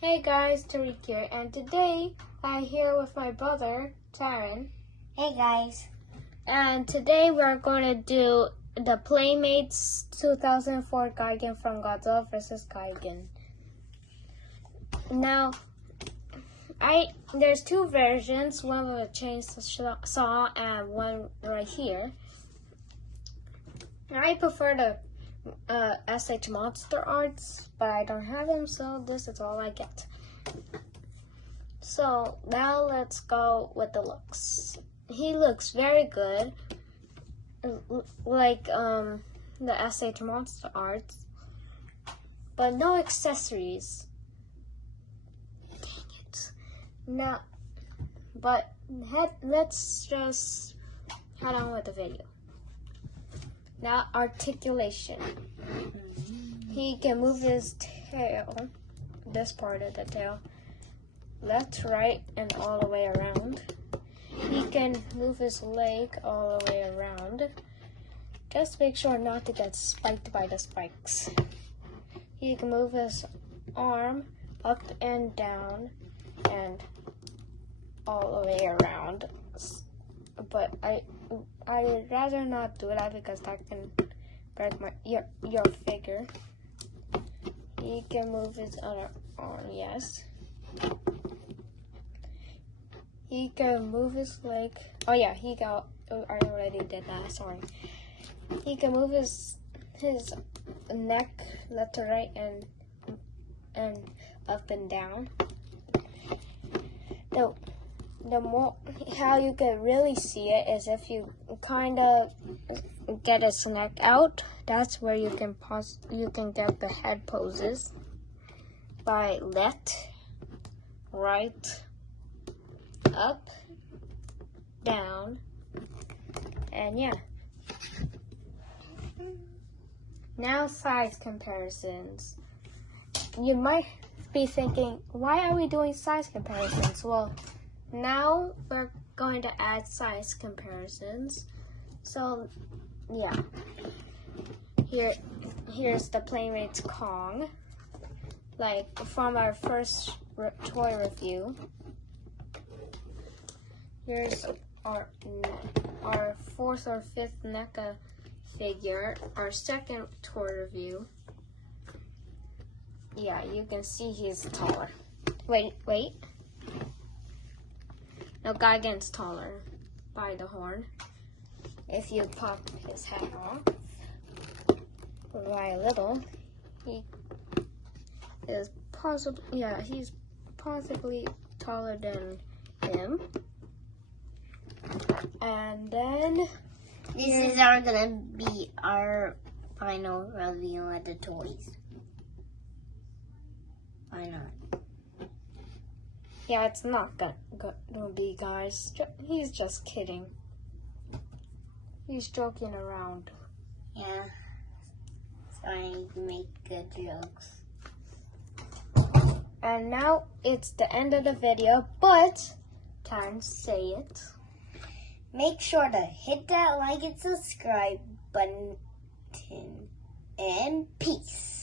Hey guys, Tariq here, and today I'm here with my brother, Taryn. Hey guys. And today we're going to do the Playmates 2004 Gigan from Godzilla vs. Gigan. Now, there's two versions, one with a chainsaw and one right here. I prefer the SH Monster Arts, but I don't have them, so this is all I get. So now let's go with the looks. He looks very good, like the SH Monster Arts, but no accessories. Dang it. Now, but let's just head on with the video. Now, articulation. He can move his tail, this part of the tail, left, right, and all the way around. He can move his leg all the way around. Just make sure not to get spiked by the spikes. He can move his arm up and down and all the way around. But I'd rather not do that because that can break your figure. He can move his other arm, yes. He can move his leg. Oh yeah, I already did that, sorry. He can move his neck left to right and up and down. The more how you can really see it is if you kind of get his neck out. That's where you can get the head poses by left, right, up, down, and yeah. Now size comparisons. You might be thinking, why are we doing size comparisons? Well, now we're going to add size comparisons. So yeah, here's the Playmates Kong, like from our first toy review. Here's our fourth or fifth NECA figure, our second toy review. Yeah, you can see he's taller. Wait. Now Gigan's taller by the horn. If you pop his head off by a little, he's possibly taller than him. And then This is gonna be our final review of the toys. Why not? yeah, it's not gonna be, guys. He's just kidding. He's joking around. Yeah. So I need to make good jokes. And now it's the end of the video, but time to say it. Make sure to hit that like and subscribe button. And peace.